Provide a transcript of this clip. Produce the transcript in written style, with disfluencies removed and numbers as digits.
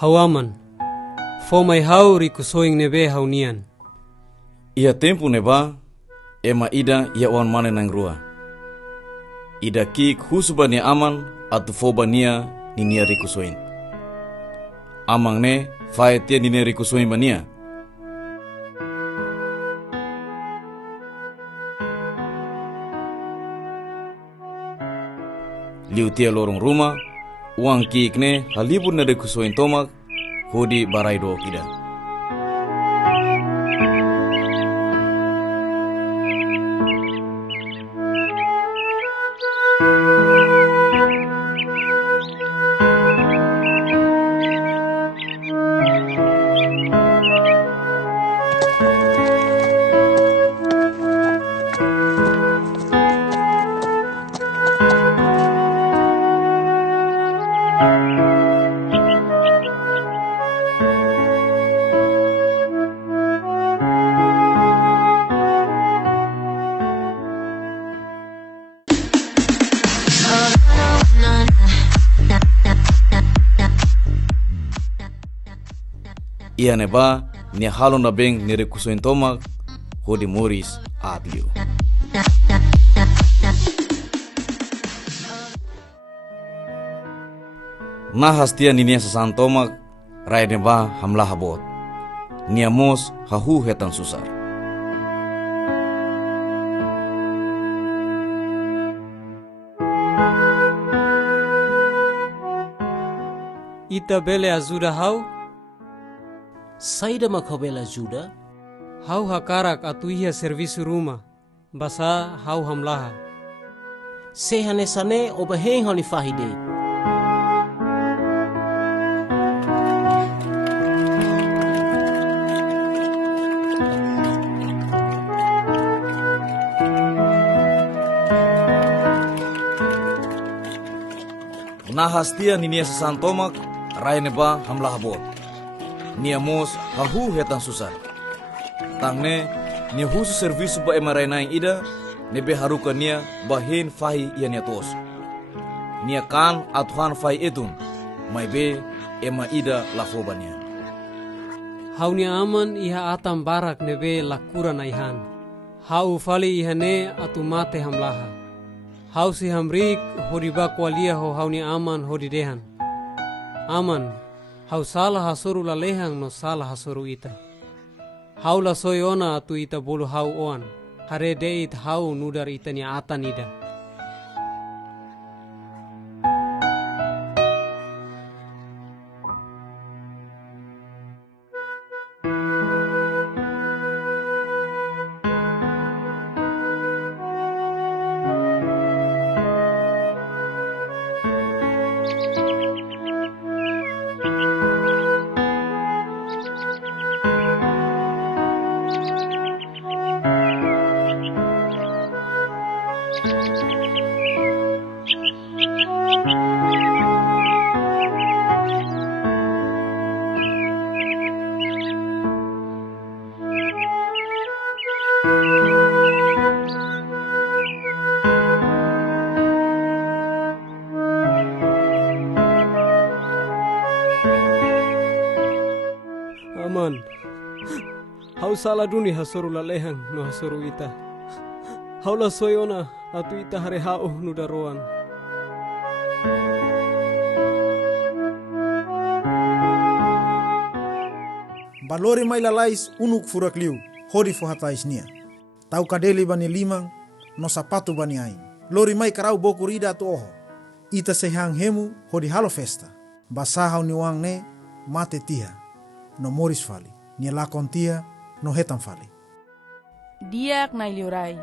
Hawaman, fo mai hau riku soing nebe haunian. Ia tempo neba, ema ida ia wan mane nang rua. Ida kik husuba ni aman atu foba nia ni nia riku soin. Amang ne fae tia ni nia riku soin bania. Liu tia lorong rumah, uang kik ne halibur na riku soin tomak, hodi barai do kida. Ia neba ni halon na beng ni riku soin tomak, hodi Morris Adlio. Nahas tia ni nia sasan tomak, rai neba hamlah habot. Nia mos hahu hetan susar. Ita bele azuda hau, Saida makobela ajuda, hau hakarak atu iha servisu rumah, basa hau hamlaha. sehane sane obaheng honi fahide. Nahas tia ni nia sasan tomak, rai neba hamlah habot. Nia mos hahu hetan susar. Tangne nia husu servisu ba ema raina yang ida, nebe haruka nia bahin fahi ia nia tos. Nia kan atuhan fahi etun, mai be ema ida lafoba nia. Hau ni aman iha atam barak nebe lakura naihan. Hau fali iha ne atu mate hamlaha. Hau si hamrik hodi bakwalia ho hau ni aman hodi dehan. Aman, hau salah hasuru lalehang no salah hasuru ita. Hau la soyona atu ita bolu hau oan. Hare deit hau nudar ita ni atan ida. Aman, hau salah duni hasuru lalehang no hasuru ita. Hau la soyona atu ita hare hau nudaroan. Balori mai lalais unuk furak liu, hodi fohatais nia. Tau kadeli bani limang, no sapatu bani ain. Lori mai karau boku rida tu oho. Ita sehang hemu hodi halo festa. Basahau ni wang ne mate tiha. No Morris fali, nia lakon tia no hetan fali. Diak na iliurai,